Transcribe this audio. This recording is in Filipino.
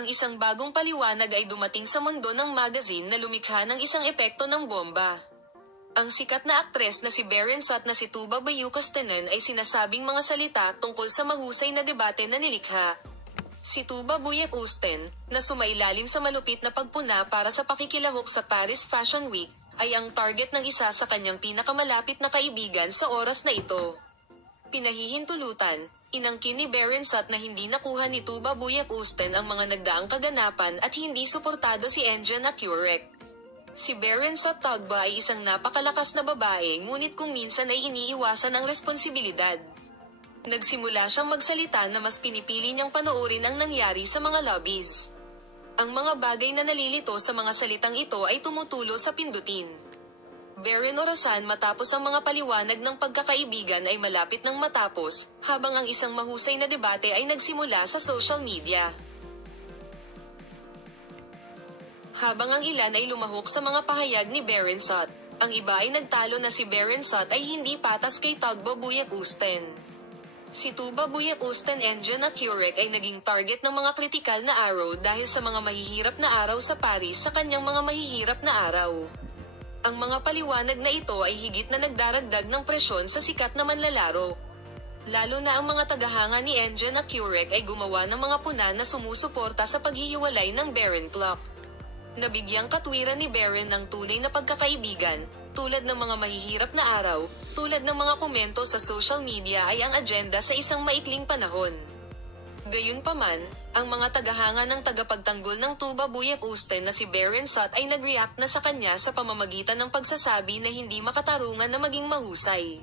Ang isang bagong paliwanag ay dumating sa mundo ng magazine na lumikha ng isang epekto ng bomba. Ang sikat na aktres na si Berencot na si Tuba Bayukostanan ay sinasabing mga salita tungkol sa mahusay na debate na nilikha. Si Tuba Bayukostanan, na sumailalim sa malupit na pagpuna para sa pakikilahok sa Paris Fashion Week, ay ang target ng isa sa kanyang pinakamalapit na kaibigan sa oras na ito. Pinahihintulutan, inangkin ni Berencot na hindi nakuha ni Tuba Bayukostanan ang mga nagdaang kaganapan at hindi suportado si Engin Akurek. Si Berencot Tugba ay isang napakalakas na babae ngunit kung minsan ay iniiwasan ang responsibilidad. Nagsimula siyang magsalita na mas pinipili niyang panoorin ang nangyari sa mga lobbies. Ang mga bagay na nalilito sa mga salitang ito ay tumutulo sa pindutin. Beren orasan matapos ang mga paliwanag ng pagkakaibigan ay malapit ng matapos, habang ang isang mahusay na debate ay nagsimula sa social media. Habang ang ilan ay lumahok sa mga pahayag ni Berencot, ang iba ay nagtalo na si Berencot ay hindi patas kay Tuba Bayukostanan. Si Tuba Bayukostanan Engin Akurek ay naging target ng mga kritikal na araw dahil sa mga mahihirap na araw sa Paris sa kanyang mga mahihirap na araw. Ang mga paliwanag na ito ay higit na nagdaragdag ng presyon sa sikat na manlalaro. Lalo na ang mga tagahanga ni Engin Akurek ay gumawa ng mga puna na sumusuporta sa paghihiwalay ng Berencot. Nabigyang katwiran ni Beren ng tunay na pagkakaibigan, tulad ng mga mahihirap na araw, tulad ng mga komento sa social media ay ang agenda sa isang maikling panahon. Gayunpaman, ang mga tagahanga ng tagapagtanggol ng Tuba Bayukostanan na si Berencot ay nag-react na sa kanya sa pamamagitan ng pagsasabi na hindi makatarungan na maging mahusay.